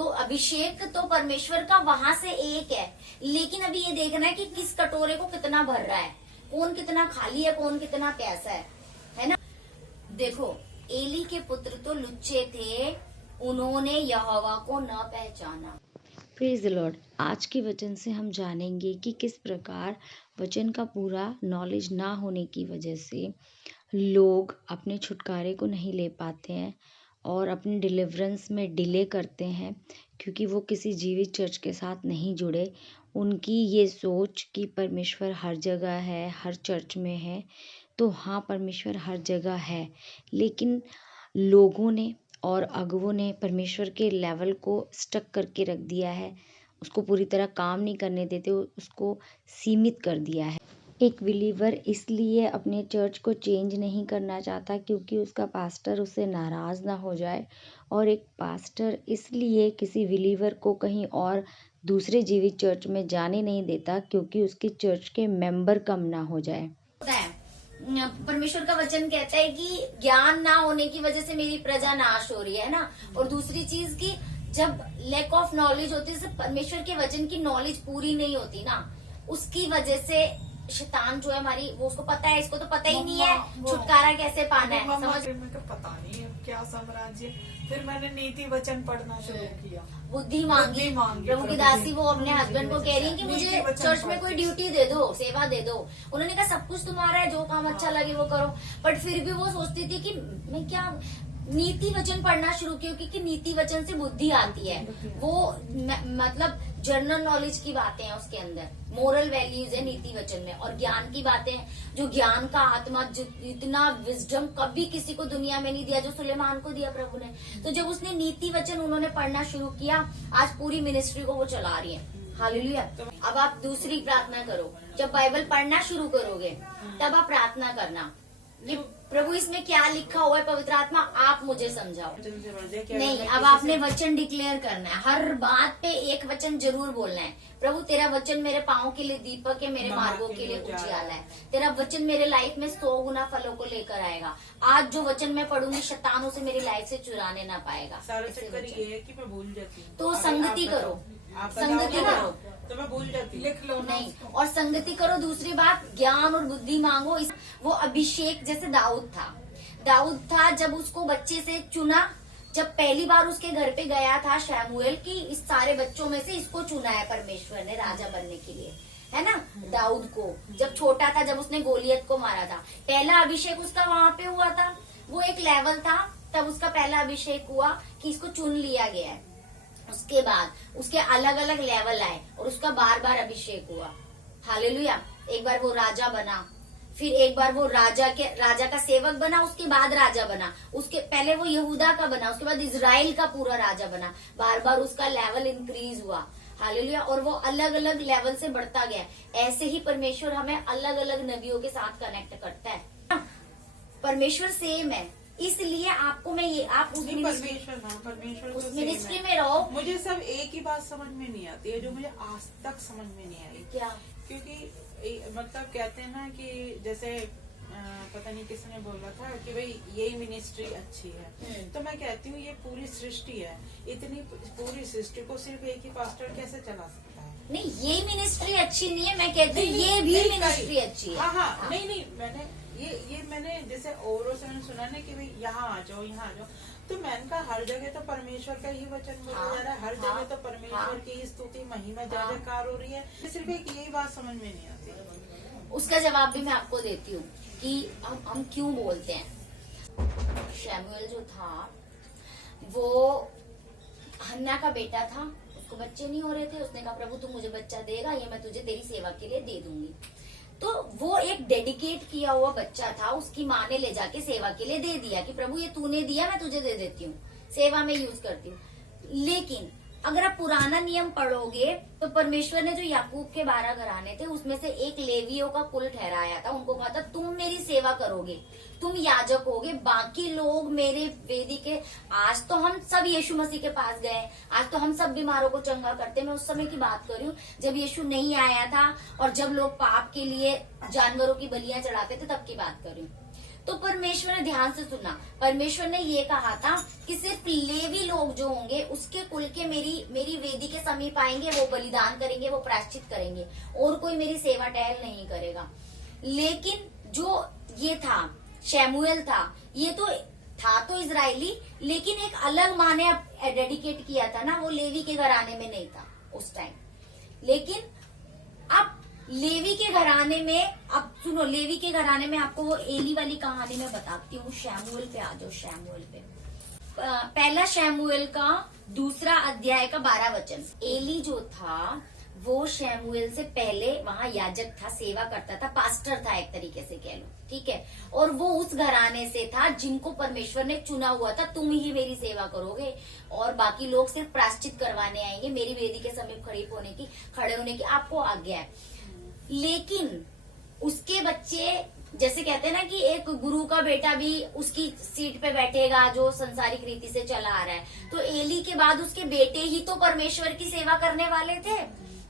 तो अभिषेक तो परमेश्वर का वहां से एक है, लेकिन अभी ये देखना है कि किस कटोरे को कितना भर रहा है, कौन कितना खाली है, कौन कितना प्यासा है ना। देखो, एली के पुत्र तो लुच्चे थे, उन्होंने यहोवा को न पहचाना। Praise the Lord. आज के वचन से हम जानेंगे कि किस प्रकार वचन का पूरा नॉलेज ना होने की वजह से लोग अपने छुटकारे को नहीं ले पाते हैं और अपने डिलीवरेंस में डिले करते हैं, क्योंकि वो किसी जीवित चर्च के साथ नहीं जुड़े। उनकी ये सोच कि परमेश्वर हर जगह है, हर चर्च में है। तो हाँ, परमेश्वर हर जगह है, लेकिन लोगों ने और अगुवों ने परमेश्वर के लेवल को स्टक करके रख दिया है, उसको पूरी तरह काम नहीं करने देते, उसको सीमित कर दिया है। एक बिलीवर इसलिए अपने चर्च को चेंज नहीं करना चाहता क्योंकि उसका पास्टर उससे नाराज़ ना हो जाए, और एक पास्टर इसलिए किसी बिलीवर को कहीं और दूसरे जीवित चर्च में जाने नहीं देता क्योंकि उसकी चर्च के मेंबर कम ना हो जाए। परमेश्वर का वचन कहता है कि ज्ञान ना होने की वजह से मेरी प्रजा नाश हो रही है ना। और दूसरी चीज की जब लैक ऑफ नॉलेज होती है, परमेश्वर के वचन की नॉलेज पूरी नहीं होती ना, उसकी वजह से शैतान जो है हमारी, वो उसको पता है, इसको तो पता ही नहीं है छुटकारा कैसे पाना है। समझ में पता नहीं है क्या साम्राज्य। फिर मैंने नीति वचन पढ़ना शुरू किया, बुद्धि मांगी। प्रभु की दासी वो अपने हस्बैंड को कह रही है कि मुझे चर्च में कोई ड्यूटी दे दो, सेवा दे दो। उन्होंने कहा सब कुछ तुम्हारा है, जो काम अच्छा लगे वो करो। बट फिर भी वो सोचती थी कि मैं क्या, नीति वचन पढ़ना शुरू किया क्योंकि नीति वचन से बुद्धि आती है। वो मतलब जनरल नॉलेज की बातें हैं उसके अंदर, मोरल वैल्यूज है नीति वचन में, और ज्ञान की बातें हैं, जो ज्ञान का आत्मा, इतना विजडम कभी किसी को दुनिया में नहीं दिया जो सुलेमान को दिया प्रभु ने। तो जब उसने नीति वचन उन्होंने पढ़ना शुरू किया, आज पूरी मिनिस्ट्री को वो चला रही है। हालेलुया। अब आप दूसरी प्रार्थना करो, जब बाइबल पढ़ना शुरू करोगे तब आप प्रार्थना करना कि प्रभु इसमें क्या लिखा हुआ है, पवित्र आत्मा आप मुझे समझाओ। नहीं, अब आपने वचन डिक्लेयर करना है, हर बात पे एक वचन जरूर बोलना है। प्रभु तेरा वचन मेरे पाँव के लिए दीपक है, मेरे मार्गों के लिए उजियाला है। तेरा वचन मेरे लाइफ में 100 गुना फलों को लेकर आएगा। आज जो वचन मैं पढ़ूंगी शैतान उसे मेरी लाइफ से चुराने ना पाएगा। ये है कि मैं भूल जाती हूँ, तो संगति करो, संगति करो तो मैं भूल जाती हूँ। लिख लो नहीं, और संगति करो। दूसरी बात, ज्ञान और बुद्धि मांगो। वो अभिषेक जैसे दाऊद था, जब उसको बच्चे से चुना, जब पहली बार उसके घर पे गया था शमूएल की, इस सारे बच्चों में से इसको चुना है परमेश्वर ने राजा बनने के लिए, है ना। दाऊद को जब छोटा था, जब उसने गोलियत को मारा था, पहला अभिषेक उसका वहां पे हुआ था। वो एक लेवल था, तब उसका पहला अभिषेक हुआ कि इसको चुन लिया गया है। उसके बाद उसके अलग अलग लेवल आए और उसका बार बार अभिषेक हुआ। हालेलुया। एक बार वो राजा बना, फिर एक बार वो राजा का सेवक बना, उसके बाद राजा बना, उसके पहले वो यहूदा का बना, उसके बाद इजराइल का पूरा राजा बना। बार बार उसका लेवल इंक्रीज हुआ। हालेलुया। और वो अलग अलग लेवल से बढ़ता गया। ऐसे ही परमेश्वर हमें अलग अलग नबियों के साथ कनेक्ट करता है। परमेश्वर सेम है, इसलिए आपको मैं ये, आप उस मिनिस्ट्री में रहो। मुझे सब एक ही बात समझ में नहीं आती है, जो मुझे आज तक समझ में नहीं आई। क्या? क्योंकि मतलब कहते हैं ना कि जैसे पता नहीं किसने बोला था कि भाई यही मिनिस्ट्री अच्छी है, तो मैं कहती हूँ ये पूरी सृष्टि है, इतनी पूरी सृष्टि को सिर्फ एक ही पास्टर कैसे चला सकता है? नहीं, ये मिनिस्ट्री अच्छी नहीं है, मैं कहती हूँ ये भी मिनिस्ट्री अच्छी है। हाँ, नहीं, मैंने ये मैंने जैसे औरों से मैंने सुना ना कि भाई यहाँ आ जाओ, यहाँ आ जाओ, तो मैंने कहा हर जगह तो परमेश्वर का ही वचन बोला जा रहा है, हर जगह तो परमेश्वर की ही स्तुति महिमा जयकार हो रही है, सिर्फ एक यही बात समझ में नहीं आती। उसका जवाब भी मैं आपको देती हूँ कि हम क्यों बोलते हैं। शमूएल जो था वो हन्ना का बेटा था, उसको बच्चे नहीं हो रहे थे। उसने कहा प्रभु तू मुझे बच्चा देगा, ये मैं तुझे तेरी सेवा के लिए दे दूंगी। तो वो एक डेडिकेट किया हुआ बच्चा था, उसकी माँ ने ले जाके सेवा के लिए दे दिया कि प्रभु ये तूने दिया, मैं तुझे दे देती हूँ, सेवा में यूज करती हूँ। लेकिन अगर आप पुराना नियम पढ़ोगे तो परमेश्वर ने जो याकूब के 12 घराने थे उसमें से एक लेवियों का कुल ठहराया था। उनको कहा था तुम मेरी सेवा करोगे, तुम याजक होगे, बाकी लोग मेरे वेदी के। आज तो हम सब यीशु मसीह के पास गए, आज तो हम सब बीमारों को चंगा करते। मैं उस समय की बात कर रही हूँ जब यीशु नहीं आया था और जब लोग पाप के लिए जानवरों की बलियां चढ़ाते थे, तब की बात कर रही हूँ। तो परमेश्वर ने ध्यान से सुना, परमेश्वर ने ये कहा था कि सिर्फ लेवी लोग जो होंगे उसके कुल के मेरी वेदी के समीप आएंगे, वो बलिदान करेंगे, वो प्रायश्चित करेंगे, और कोई मेरी सेवा टहल नहीं करेगा। लेकिन जो ये था शमूएल था, ये तो था तो इजरायली, लेकिन एक अलग माँ ने डेडिकेट किया था ना, वो लेवी के घराने में नहीं था उस टाइम। लेकिन अब लेवी के घराने में, अब सुनो, लेवी के घराने में आपको वो एली वाली कहानी में बताती हूँ। शमूएल पे आ जाओ, शमूएल पे। पहला शमूएल का 2 अध्याय का 12 वचन। एली जो था वो शमूएल से पहले वहां याजक था, सेवा करता था, पास्टर था एक तरीके से कह लो, ठीक है। और वो उस घराने से था जिनको परमेश्वर ने चुना हुआ था, तुम ही मेरी सेवा करोगे और बाकी लोग सिर्फ प्रायश्चित करवाने आएंगे, मेरी वेदी के समीप खड़े होने की आपको आज्ञा है। लेकिन उसके बच्चे, जैसे कहते हैं ना कि एक गुरु का बेटा भी उसकी सीट पे बैठेगा जो संसारिक रीति से चला आ रहा है, तो एली के बाद उसके बेटे ही तो परमेश्वर की सेवा करने वाले थे।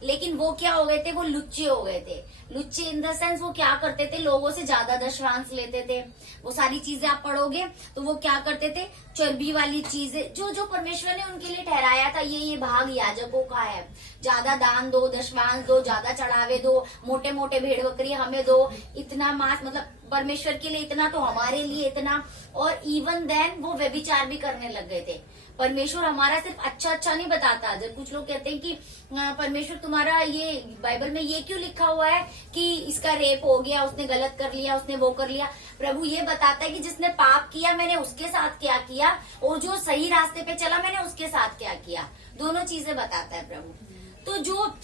लेकिन वो क्या हो गए थे, वो लुच्चे हो गए थे। लुच्चे इन द सेंस वो क्या करते थे, लोगों से ज्यादा दशवांश लेते थे। वो सारी चीजें आप पढ़ोगे तो वो क्या करते थे, चर्बी वाली चीजें जो परमेश्वर ने उनके लिए ठहराया था, ये भाग याजकों का है, ज्यादा दान दो, दशवांश दो, ज्यादा चढ़ावे दो, मोटे मोटे भेड़ बकरी हमें दो, इतना मांस, मतलब परमेश्वर के लिए इतना तो हमारे लिए इतना। और इवन देन वो व्यभिचार भी करने लग गए थे। परमेश्वर हमारा सिर्फ अच्छा नहीं बताता। जब कुछ लोग कहते हैं कि परमेश्वर तुम्हारा ये बाइबल में ये क्यों लिखा हुआ है कि इसका रेप हो गया, उसने गलत कर लिया, उसने वो कर लिया। प्रभु ये बताता है कि जिसने पाप किया मैंने उसके साथ क्या किया, और जो सही रास्ते पे चला मैंने उसके साथ क्या किया। दोनों चीजें बताता है प्रभु। तो जो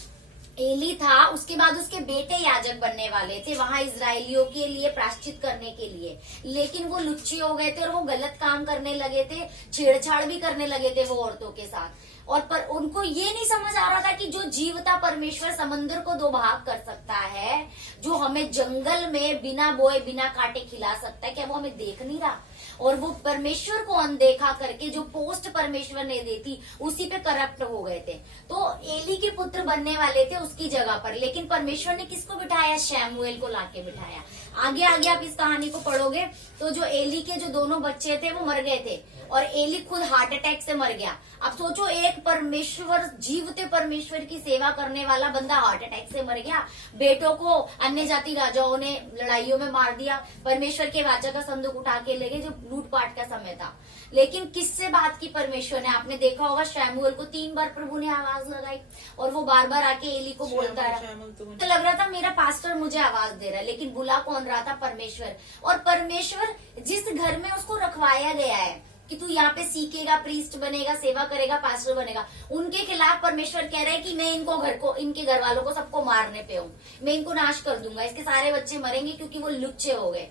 एली था, उसके बाद उसके बेटे याजक बनने वाले थे वहां इजरायलियों के लिए प्रायश्चित करने के लिए। लेकिन वो लुच्चे हो गए थे और वो गलत काम करने लगे थे, छेड़छाड़ भी करने लगे थे वो औरतों के साथ। और पर उनको ये नहीं समझ आ रहा था कि जो जीवता परमेश्वर समंदर को 2 भाग कर सकता है, जो हमें जंगल में बिना बोए बिना काटे खिला सकता है, क्या वो हमें देख नहीं रहा। और वो परमेश्वर को अनदेखा करके जो पोस्ट परमेश्वर ने दी थी उसी पे करप्ट हो गए थे। तो एली के पुत्र बनने वाले थे उसकी जगह पर, लेकिन परमेश्वर ने किसको बिठाया, शमूएल को लाके बिठाया। आगे आगे आप इस कहानी को पढ़ोगे तो जो एली के जो दोनों बच्चे थे वो मर गए थे और एली खुद हार्ट अटैक से मर गया। अब सोचो, एक परमेश्वर, जीवते परमेश्वर की सेवा करने वाला बंदा हार्ट अटैक से मर गया। बेटों को अन्य जाति राजाओं ने लड़ाइयों में मार दिया। परमेश्वर के वाचा का संदूक उठा के ले गए, जो लूटपाट का समय था। लेकिन किससे बात की परमेश्वर ने, आपने देखा होगा शमूएल को 3 बार प्रभु ने आवाज लगाई और वो बार बार आके एली को बोलता रहा। तो लग रहा था मेरा पास्टर मुझे आवाज दे रहा है, लेकिन बुला कौन रहा था, परमेश्वर। और परमेश्वर जिस घर में उसको रखवाया गया है कि तू यहाँ पे सीखेगा, प्रीस्ट बनेगा, सेवा करेगा, पास्टर बनेगा, उनके खिलाफ परमेश्वर कह रहा है कि मैं इनके घर वालों को सबको मारने पे हूँ, मैं इनको नाश कर दूंगा, इसके सारे बच्चे मरेंगे क्योंकि वो लुच्चे हो गए।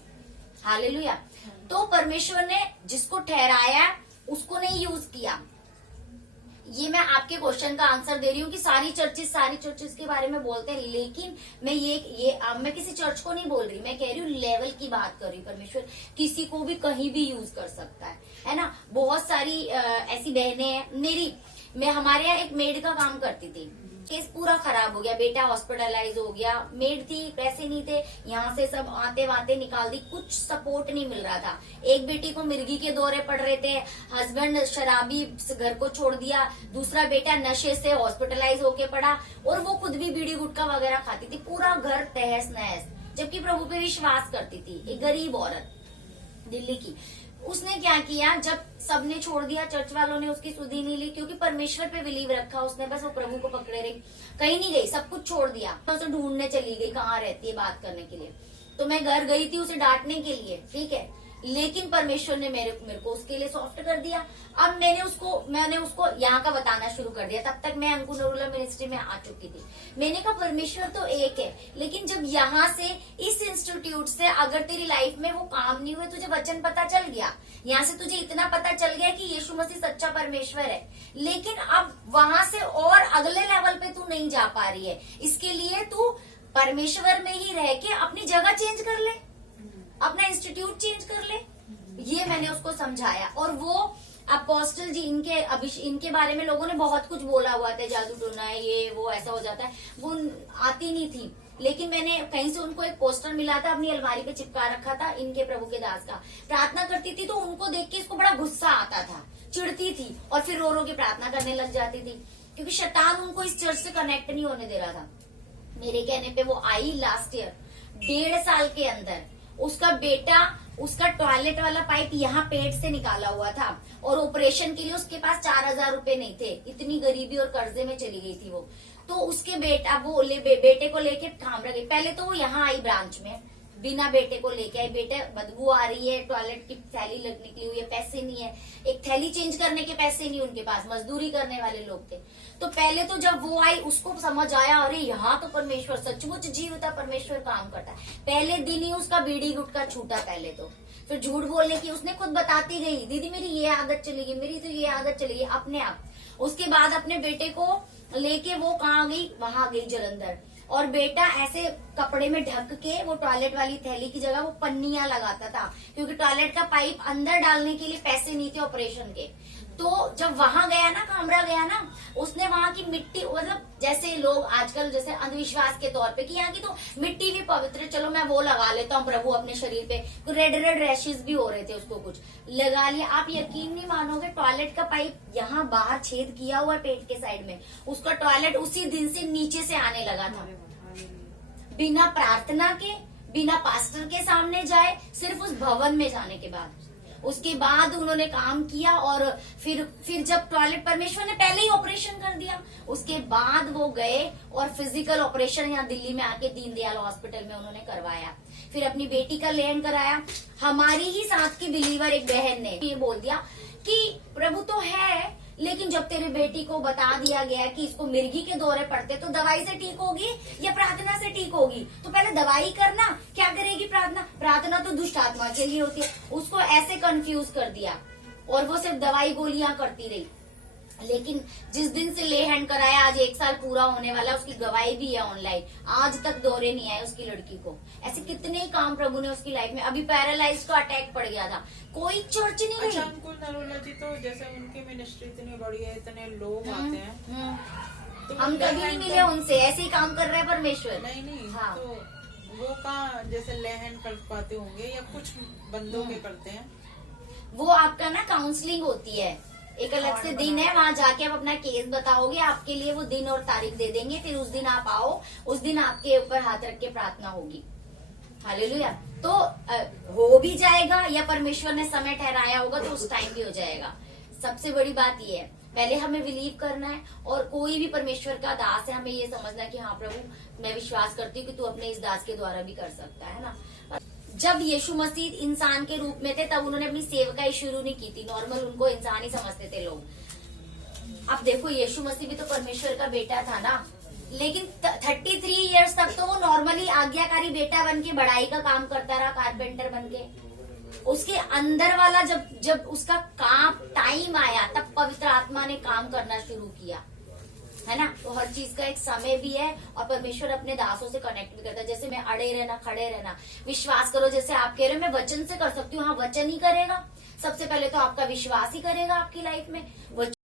हालेलुया। तो परमेश्वर ने जिसको ठहराया उसको नहीं यूज किया। ये मैं आपके क्वेश्चन का आंसर दे रही हूँ कि सारी चर्चेस के बारे में बोलते हैं, लेकिन मैं किसी चर्च को नहीं बोल रही, मैं कह रही हूँ लेवल की बात कर रही हूँ। परमेश्वर किसी को भी कहीं भी यूज कर सकता है ना। बहुत सारी ऐसी बहनें हैं। मैं हमारे यहाँ एक मेड का काम करती थी, केस पूरा खराब हो गया, बेटा हॉस्पिटलाइज हो गया, मेड थी, पैसे नहीं थे, यहाँ से सब आते वाते निकाल दी, कुछ सपोर्ट नहीं मिल रहा था। एक बेटी को मिर्गी के दौरे पड़ रहे थे, हस्बैंड शराबी घर को छोड़ दिया, दूसरा बेटा नशे से हॉस्पिटलाइज होके पड़ा और वो खुद भी बीड़ी गुटखा वगैरह खाती थी, पूरा घर तहस नहस, जबकि प्रभु पे विश्वास करती थी। एक गरीब औरत दिल्ली की, उसने क्या किया, जब सबने छोड़ दिया, चर्च वालों ने उसकी सुधी नहीं ली, क्योंकि परमेश्वर पे बिलीव रखा उसने, बस वो प्रभु को पकड़े रही, कहीं नहीं गई, सब कुछ छोड़ दिया। मैं उसे ढूंढने चली गई कहाँ रहती है बात करने के लिए। तो मैं घर गई थी उसे डांटने के लिए, ठीक है, लेकिन परमेश्वर ने मेरे को उसके लिए सॉफ्ट कर दिया। अब मैंने उसको यहाँ का बताना शुरू कर दिया। तब तक मैं अंकुर नरूला मिनिस्ट्री में आ चुकी थी। मैंने कहा परमेश्वर तो एक है, लेकिन जब यहाँ से इस इंस्टीट्यूट से अगर तेरी लाइफ में वो काम नहीं हुए, तुझे वचन पता चल गया, यहाँ से तुझे इतना पता चल गया कि यीशु मसीह सच्चा परमेश्वर है, लेकिन अब वहां से और अगले लेवल पे तू नहीं जा पा रही है, इसके लिए तू परमेश्वर में ही रह के अपनी जगह चेंज कर ले, अपना इंस्टीट्यूट चेंज कर ले। ये मैंने उसको समझाया। और वो अपोस्टल जी, इनके बारे में लोगों ने बहुत कुछ बोला हुआ था, जादू टोना है, ये वो ऐसा हो जाता है, वो आती नहीं थी। लेकिन मैंने कहीं से उनको एक पोस्टर मिला था, अपनी अलमारी पे चिपका रखा था, इनके प्रभु के दास का। प्रार्थना करती थी तो उनको देख के इसको बड़ा गुस्सा आता था, चिढ़ती थी और फिर रो रो के प्रार्थना करने लग जाती थी, क्योंकि शैतान उनको इस चर्च से कनेक्ट नहीं होने दे रहा था। मेरे कहने पे वो आई लास्ट ईयर, 1.5 साल के अंदर उसका बेटा, उसका टॉयलेट वाला पाइप यहाँ पेट से निकाला हुआ था और ऑपरेशन के लिए उसके पास 4,000 रुपए नहीं थे, इतनी गरीबी और कर्जे में चली गई थी वो। तो उसके बेटा वो बेटे को लेके थामरा गई। पहले तो वो यहाँ आई ब्रांच में, बिना बेटे को लेके आई, बेटे बदबू आ रही है, टॉयलेट की थैली निकली हुई है, पैसे नहीं है, एक थैली चेंज करने के पैसे नहीं उनके पास, मजदूरी करने वाले लोग थे। तो पहले तो जब वो आई उसको समझ आया, अरे यहाँ तो परमेश्वर सचमुच जीवता परमेश्वर काम करता है। पहले दिन ही उसका बीड़ी गुटखा छूटा पहले तो, फिर झूठ बोलने की उसने खुद बताती गई, दीदी मेरी ये आदत चली गई, मेरी तो ये आदत चली गई अपने आप। उसके बाद अपने बेटे को लेके वो कहाँ गई, वहां गई जलंधर, और बेटा ऐसे कपड़े में ढक के वो टॉयलेट वाली थैली की जगह वो पन्नियां लगाता था, क्योंकि टॉयलेट का पाइप अंदर डालने के लिए पैसे नहीं थे ऑपरेशन के। तो जब वहां गया ना, कामरा गया ना, उसने वहां की मिट्टी, मतलब जैसे लोग आजकल जैसे अंधविश्वास के तौर पे कि यहाँ की तो मिट्टी भी पवित्र है, चलो मैं वो लगा लेता हूँ प्रभु अपने शरीर पे, तो रेड रैशेस भी हो रहे थे उसको, कुछ लगा लिया। आप यकीन नहीं मानोगे, टॉयलेट का पाइप यहाँ बाहर छेद किया हुआ है पेट के साइड में, उसका टॉयलेट उसी दिन से नीचे से आने लगा था, बिना प्रार्थना के, बिना पास्टर के सामने जाए, सिर्फ उस भवन में जाने के बाद। उसके बाद उन्होंने काम किया और फिर जब टॉयलेट, परमेश्वर ने पहले ही ऑपरेशन कर दिया, उसके बाद वो गए और फिजिकल ऑपरेशन यहाँ दिल्ली में आके दीनदयाल हॉस्पिटल में उन्होंने करवाया। फिर अपनी बेटी का लेन कराया। हमारी ही साथ की बिलीवर एक बहन ने ये बोल दिया कि प्रभु तो है, लेकिन जब तेरी बेटी को बता दिया गया कि इसको मिर्गी के दौरे पड़ते, तो दवाई से ठीक होगी या प्रार्थना से ठीक होगी? तो पहले दवाई करना, क्या करेगी प्रार्थना? प्रार्थना तो दुष्ट आत्मा के लिए होती है। उसको ऐसे कंफ्यूज कर दिया और वो सिर्फ दवाई गोलियां करती रही। लेकिन जिस दिन से ले हैंड कराया, आज 1 साल पूरा होने वाला, उसकी गवाही भी है ऑनलाइन, आज तक दौरे नहीं आए उसकी लड़की को। ऐसे कितने ही काम प्रभु ने उसकी लाइफ में। अभी पैरालाइज का अटैक पड़ गया था, कोई चर्च नहीं गई। अच्छा अंकुल नरोला जी, तो जैसे उनकी मिनिस्ट्री इतनी बड़ी है, इतने लोग आते हैं, तो हम कभी नहीं मिले उनसे, ऐसे ही काम कर रहे हैं परमेश्वर। नहीं हाँ। तो वो कहाँ जैसे लेहन कर पाते होंगे या कुछ बंदों के करते हैं? वो आपका ना काउंसलिंग होती है, एक अलग से दिन है, वहाँ जाके आप अपना केस बताओगे, आपके लिए वो दिन और तारीख दे देंगे, फिर उस दिन आप आओ, उस दिन आपके ऊपर हाथ रख के प्रार्थना होगी। हालेलुया। तो हो भी जाएगा, या परमेश्वर ने समय ठहराया होगा तो उस टाइम भी हो जाएगा। सबसे बड़ी बात ये है, पहले हमें बिलीव करना है, और कोई भी परमेश्वर का दास है, हमें ये समझना है कि हाँ प्रभु मैं विश्वास करती हूँ कि तू अपने इस दास के द्वारा भी कर सकता है ना। जब यीशु मसीह इंसान के रूप में थे, तब उन्होंने अपनी सेवकाई शुरू नहीं की थी, नॉर्मल उनको इंसान ही समझते थे लोग। अब देखो यीशु मसीह भी तो परमेश्वर का बेटा था ना, लेकिन 33 इयर्स तक तो वो नॉर्मली आज्ञाकारी बेटा बन के बड़ाई का काम करता रहा, कारपेंटर बन के। उसके अंदर वाला जब उसका काम टाइम आया, तब पवित्र आत्मा ने काम करना शुरू किया, है ना। तो हर चीज का एक समय भी है, और परमेश्वर अपने दासों से कनेक्ट भी करता है। जैसे मैं अड़े रहना, खड़े रहना, विश्वास करो, जैसे आप कह रहे हो मैं वचन से कर सकती हूँ, हाँ वचन ही करेगा। सबसे पहले तो आपका विश्वास ही करेगा आपकी लाइफ में।